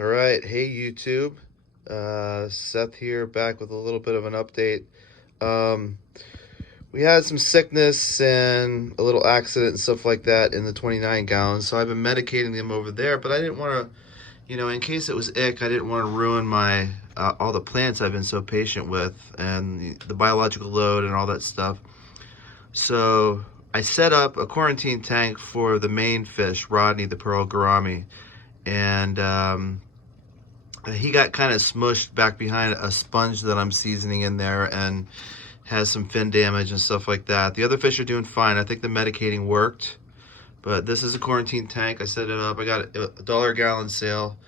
All right, hey YouTube, Seth here, back with a little bit of an update. Um, we had some sickness and a little accident and stuff like that in the 29 gallons, so I've been medicating them over there, but I didn't want to, in case it was ick, I didn't want to ruin my all the plants I've been so patient with and the biological load and all that stuff. So I set up a quarantine tank for the main fish, Rodney the Pearl Gourami, and he got kind of smushed back behind a sponge that I'm seasoning in there and has some fin damage and stuff like that. The other fish are doing fine. I think the medicating worked, but this is a quarantine tank. I set it up. I got a $1 a gallon sale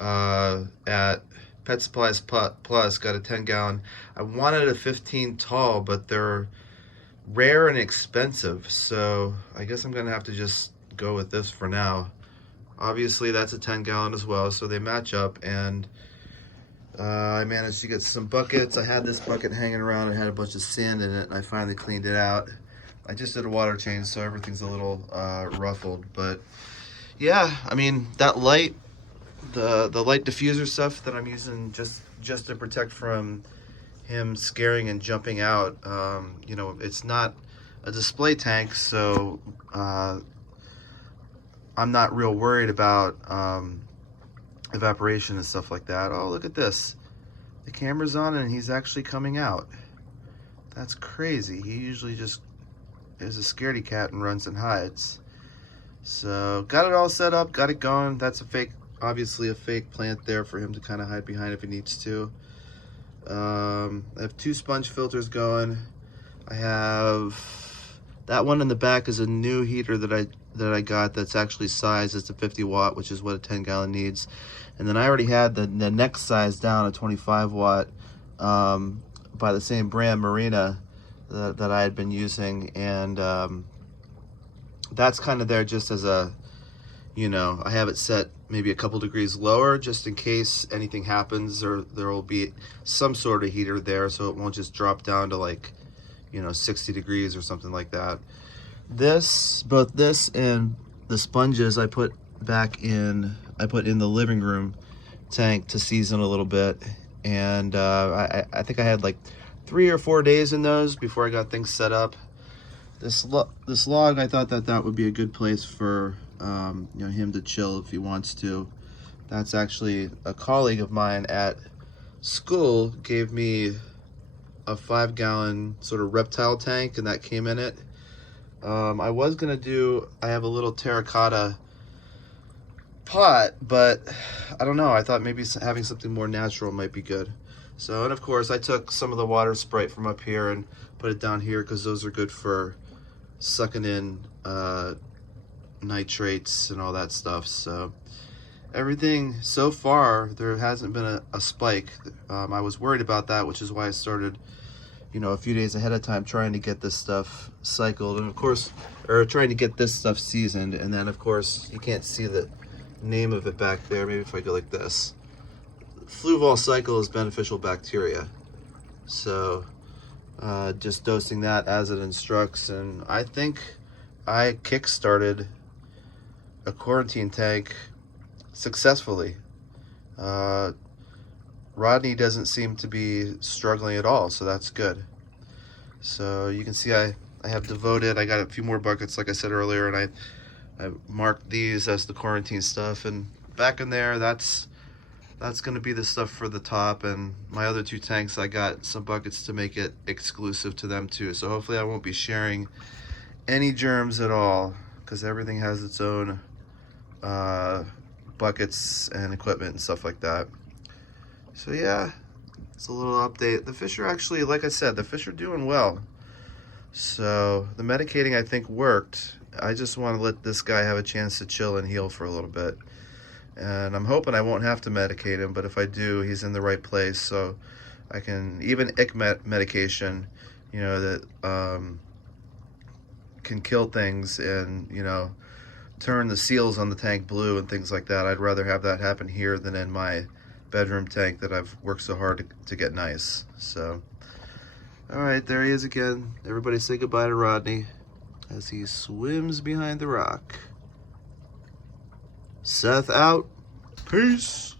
at Pet Supplies Plus. Got a 10 gallon. I wanted a 15 tall, but they're rare and expensive, so I guess I'm gonna have to just go with this for now. Obviously that's a 10 gallon as well, so they match up. And I managed to get some buckets. I had this bucket hanging around. It had a bunch of sand in it, and I finally cleaned it out. I just did a water change, so everything's a little ruffled, but yeah, I mean, that light, the light diffuser stuff that I'm using just to protect from him scaring and jumping out, it's not a display tank, so I'm not real worried about evaporation and stuff like that. Oh, look at this. The camera's on and he's actually coming out. That's crazy. He usually just is a scaredy cat and runs and hides. So got it all set up, got it going. That's a fake, obviously a fake plant there for him to kind of hide behind if he needs to. I have 2 sponge filters going. I have that one in the back is a new heater that I got that's actually sized. It's a 50 watt, which is what a 10 gallon needs. And then I already had the next size down, a 25 watt by the same brand, Marina, that I had been using. And that's kind of there just as a, I have it set maybe a couple degrees lower just in case anything happens, or there will be some sort of heater there, so it won't just drop down to like 60 degrees or something like that. Both this and the sponges I put in the living room tank to season a little bit, and I think I had like 3 or 4 days in those before I got things set up. This log, I thought that would be a good place for him to chill if he wants to. That's actually a colleague of mine at school gave me a 5 gallon sort of reptile tank, and that came in it. I was gonna I have a little terracotta pot, but I don't know, I thought maybe having something more natural might be good. So, and of course I took some of the water Sprite from up here and put it down here because those are good for sucking in nitrates and all that stuff. So everything so far, there hasn't been a spike. I was worried about that, which is why I started a few days ahead of time trying to get this stuff cycled, and of course, or trying to get this stuff seasoned. And then of course you can't see the name of it back there. Maybe if I go like this, Fluval cycle is beneficial bacteria, so just dosing that as it instructs. And I think I kick-started a quarantine tank successfully. Rodney doesn't seem to be struggling at all, so that's good. So you can see I have devoted. I got a few more buckets, like I said earlier, and I marked these as the quarantine stuff. And back in there, that's going to be the stuff for the top. And my other 2 tanks, I got some buckets to make it exclusive to them too. So hopefully I won't be sharing any germs at all, because everything has its own buckets and equipment and stuff like that. So yeah, it's a little update. The fish are actually, like I said, the fish are doing well. So the medicating I think worked. I just want to let this guy have a chance to chill and heal for a little bit. And I'm hoping I won't have to medicate him, but if I do, he's in the right place. So I can, even ick medication, that can kill things and, turn the seals on the tank blue and things like that. I'd rather have that happen here than in my bedroom tank that I've worked so hard to get nice. So, all right, there he is again. Everybody say goodbye to Rodney as he swims behind the rock. Seth out. Peace.